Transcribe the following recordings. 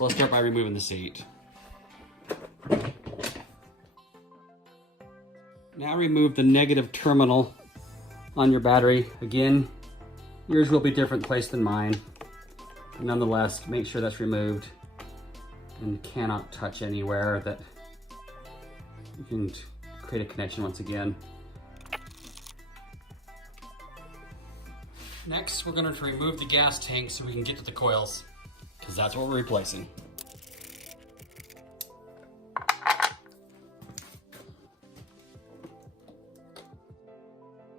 So let's start by removing the seat. Now remove the negative terminal on your battery. Again, yours will be different placed than mine. But nonetheless, make sure that's removed and cannot touch anywhere that you can create a connection once again. Next, we're going to remove the gas tank so we can get to the coils, because that's what we're replacing.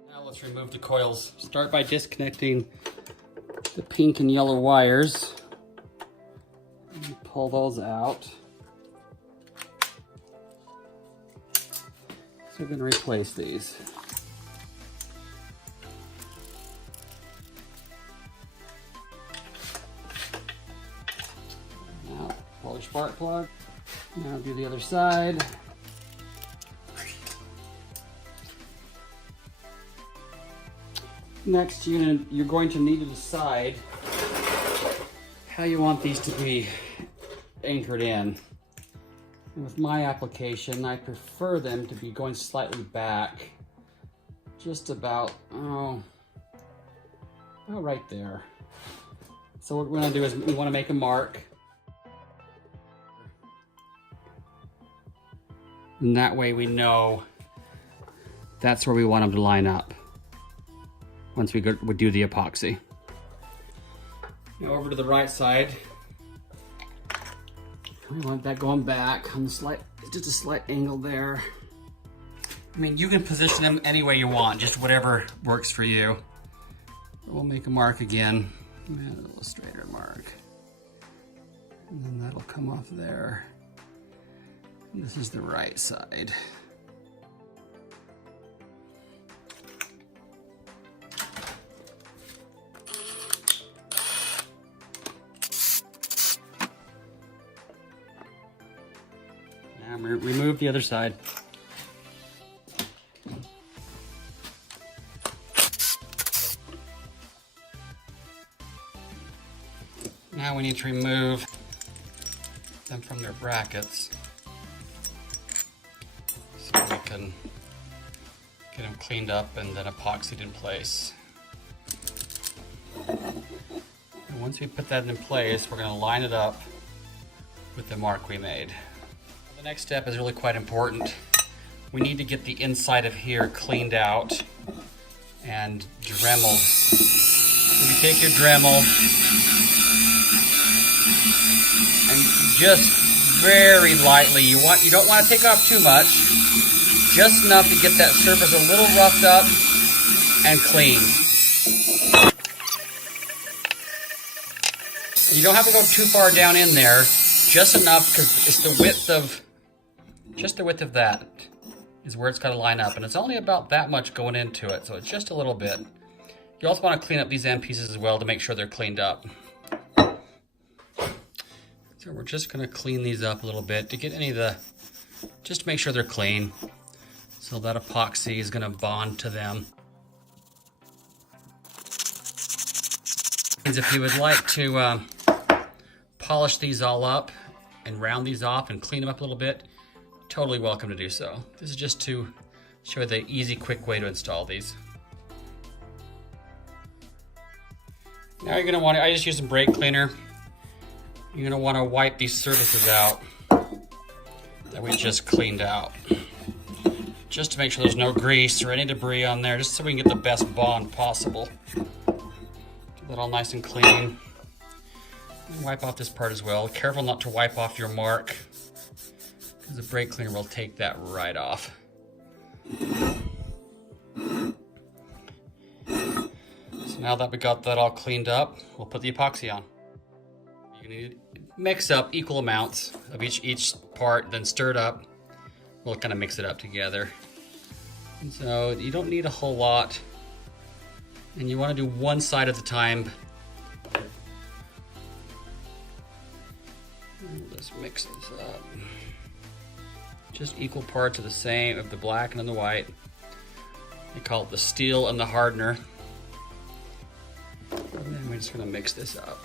Now let's remove the coils. Start by disconnecting the pink and yellow wires. And pull those out. So we're going to replace these. Now pull your spark plug. Now do the other side. Next, you're going to need to decide how you want these to be anchored in. And with my application, I prefer them to be going slightly back, just about right there. So what we're going to do is we want to make a mark. And that way we know that's where we want them to line up once we do the epoxy. Now over to the right side. We want that going back on the just a slight angle there. I mean, you can position them any way you want, just whatever works for you. We'll make a mark again, and a little straighter mark. And then that'll come off there. And this is the right side. Now remove the other side. Now we need to remove them from their brackets so we can get them cleaned up and then epoxied in place. And once we put that in place, we're going to line it up with the mark we made. The next step is really quite important. We need to get the inside of here cleaned out and dremeled. So you take your Dremel and just very lightly, you don't want to take off too much, just enough to get that surface a little roughed up and clean. You don't have to go too far down in there, just enough, because it's the width of, just the width of that is where it's got to line up, and it's only about that much going into it, so it's just a little bit. You also want to clean up these end pieces as well to make sure they're cleaned up. So we're just going to clean these up a little bit to get any of the, just to make sure they're clean, so that epoxy is going to bond to them. And if you would like to polish these all up and round these off and clean them up a little bit, totally welcome to do so. This is just to show you the easy, quick way to install these. Now you're going to want to, I just use some brake cleaner. You're going to want to wipe these surfaces out that we just cleaned out. Just to make sure there's no grease or any debris on there, just so we can get the best bond possible. Get that all nice and clean. And wipe off this part as well. Careful not to wipe off your mark, because the brake cleaner will take that right off. So now that we got that all cleaned up, we'll put the epoxy on. You need to mix up equal amounts of each part, then stir it up. We'll kind of mix it up together. And so you don't need a whole lot, and you want to do one side at a time. Let's mix this up. Just equal parts of the same, of the black and the white. They call it the steel and the hardener. And then we're just going to mix this up.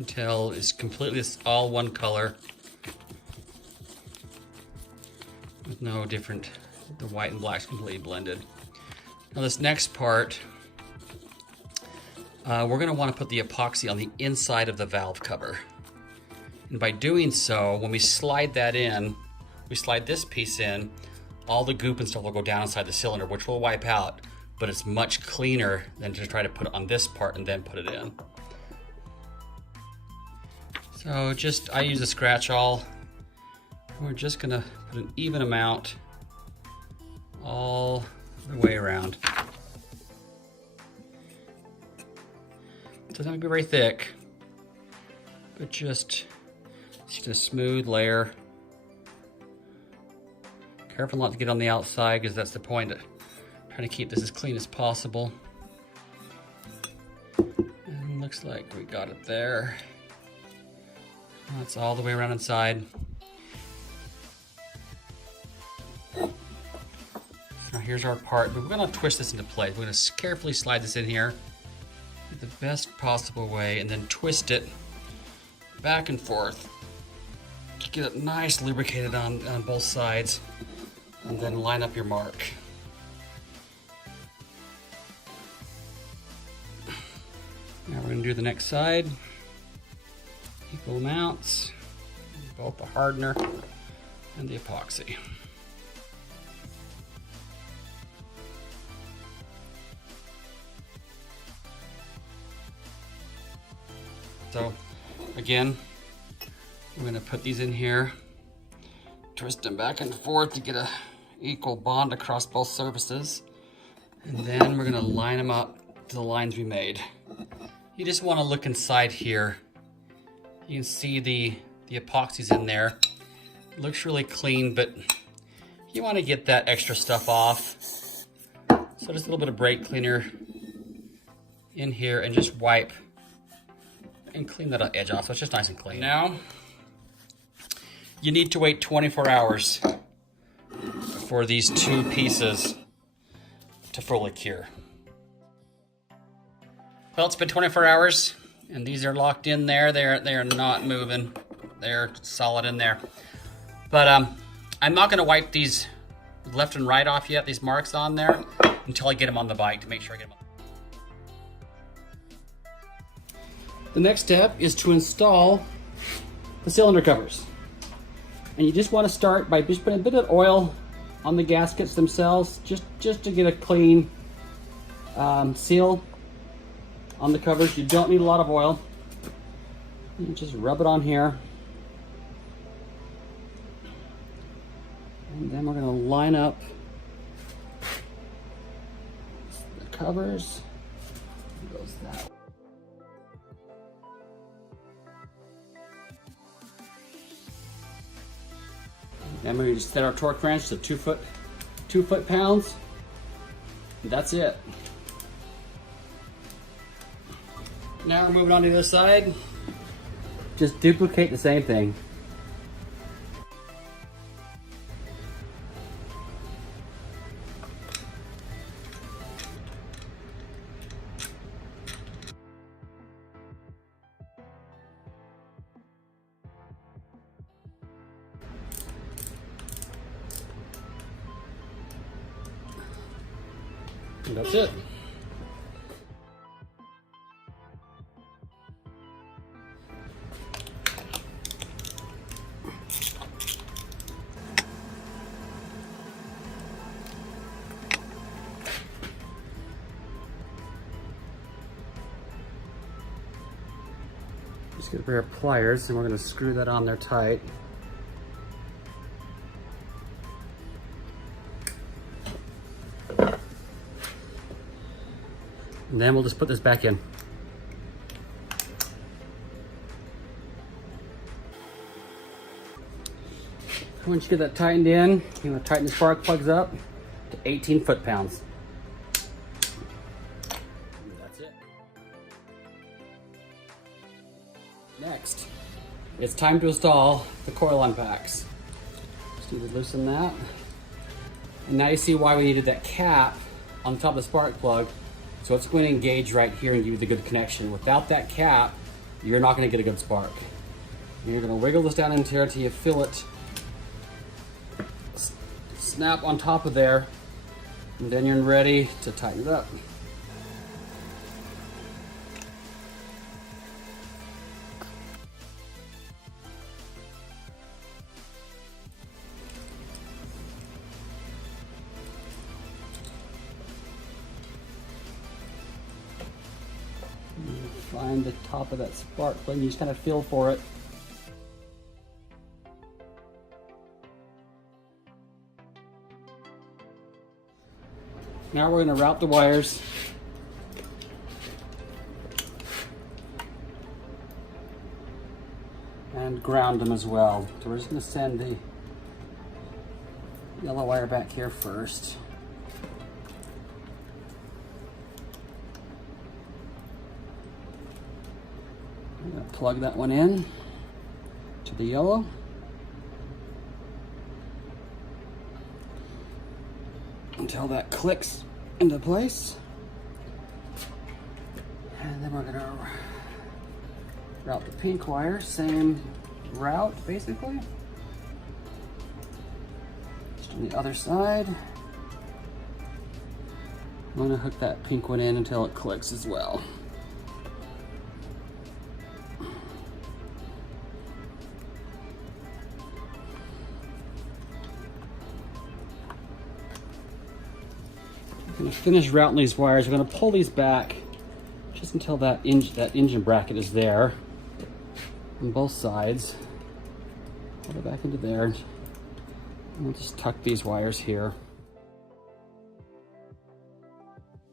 can tell is completely all one color with no different, the white and black is completely blended. Now this next part, we're going to want to put the epoxy on the inside of the valve cover. And by doing so, when we slide that in, we slide this piece in, all the goop and stuff will go down inside the cylinder, which will wipe out, but it's much cleaner than to try to put it on this part and then put it in. So I use a scratch awl. We're just gonna put an even amount all the way around. It doesn't have to be very thick, but just a smooth layer. Careful not to get on the outside, because that's the point. Trying to keep this as clean as possible. And looks like we got it there. That's all the way around inside. Now here's our part, but we're gonna twist this into place. We're gonna carefully slide this in here the best possible way, and then twist it back and forth to get it nice lubricated on both sides, and then line up your mark. Now we're going to do the next side. Equal amounts, both the hardener and the epoxy. So again, I'm going to put these in here, twist them back and forth to get a equal bond across both surfaces, and then we're going to line them up to the lines we made. You just want to look inside here. You can see the epoxy's in there. It looks really clean, but you want to get that extra stuff off. So just a little bit of brake cleaner in here and just wipe and clean that edge off so it's just nice and clean. Now, you need to wait 24 hours for these two pieces to fully cure. Well, it's been 24 hours and these are locked in there. They are not moving. They're solid in there. But I'm not gonna wipe these left and right off yet, these marks on there, until I get them on the bike to make sure I get them on. The next step is to install the cylinder covers. And you just want to start by just putting a bit of oil on the gaskets themselves, just to get a clean seal on the covers. You don't need a lot of oil. You just rub it on here. And then we're going to line up the covers. It goes that way. And we're going to set our torque wrench to 2 foot-pounds. That's it. Now we're moving on to the other side. Just duplicate the same thing. And that's it. Just get a pair of pliers and we're going to screw that on there tight. And then we'll just put this back in. Once you get that tightened in, you want to tighten the spark plugs up to 18 foot-pounds. That's it. Next, it's time to install the coil unpacks. Just need to loosen that. And now you see why we needed that cap on the top of the spark plug. So it's going to engage right here and give you the good connection. Without that cap, you're not gonna get a good spark. You're gonna wiggle this down into here until you feel it snap on top of there, and then you're ready to tighten it up. Find the top of that spark plug, you just kind of feel for it. Now we're going to route the wires. And ground them as well. So we're just going to send the yellow wire back here first. I'm going to plug that one in to the yellow. Until that clicks into place. And then we're going to route the pink wire, same route basically. Just on the other side. I'm going to hook that pink one in until it clicks as well. I'm going to finish routing these wires. We're going to pull these back just until that engine bracket is there on both sides. Pull it back into there. And we'll just tuck these wires here.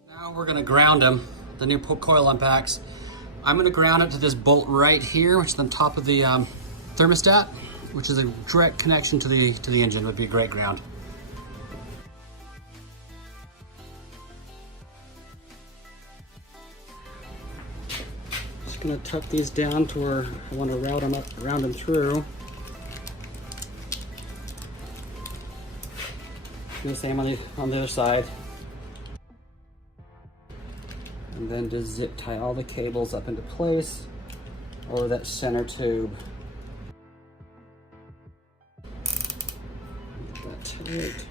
Now we're going to ground them, the new coil unpacks. I'm going to ground it to this bolt right here, which is on top of the thermostat, which is a direct connection to the engine. Would be a great ground. Going to tuck these down to where I want to route them up, round them through. Do the same on the other side. And then just zip tie all the cables up into place over that center tube. Get that tight.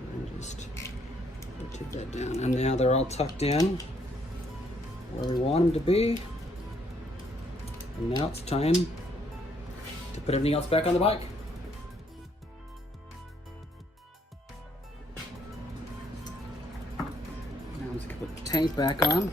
And just take that down, and now they're all tucked in where we want them to be. And now it's time to put everything else back on the bike. Now let's put the tank back on.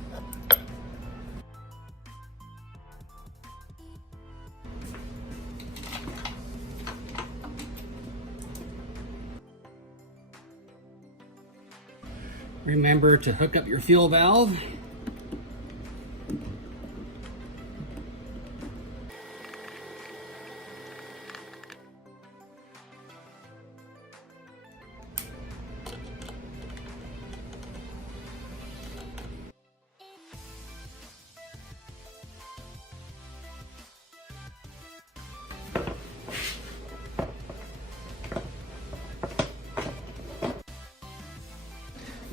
Remember to hook up your fuel valve.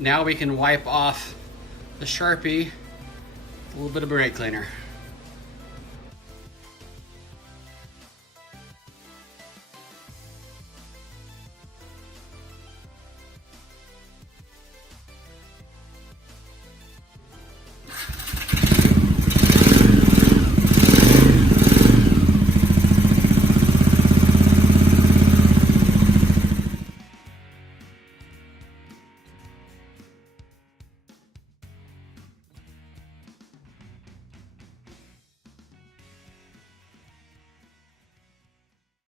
Now we can wipe off the Sharpie with a little bit of brake cleaner.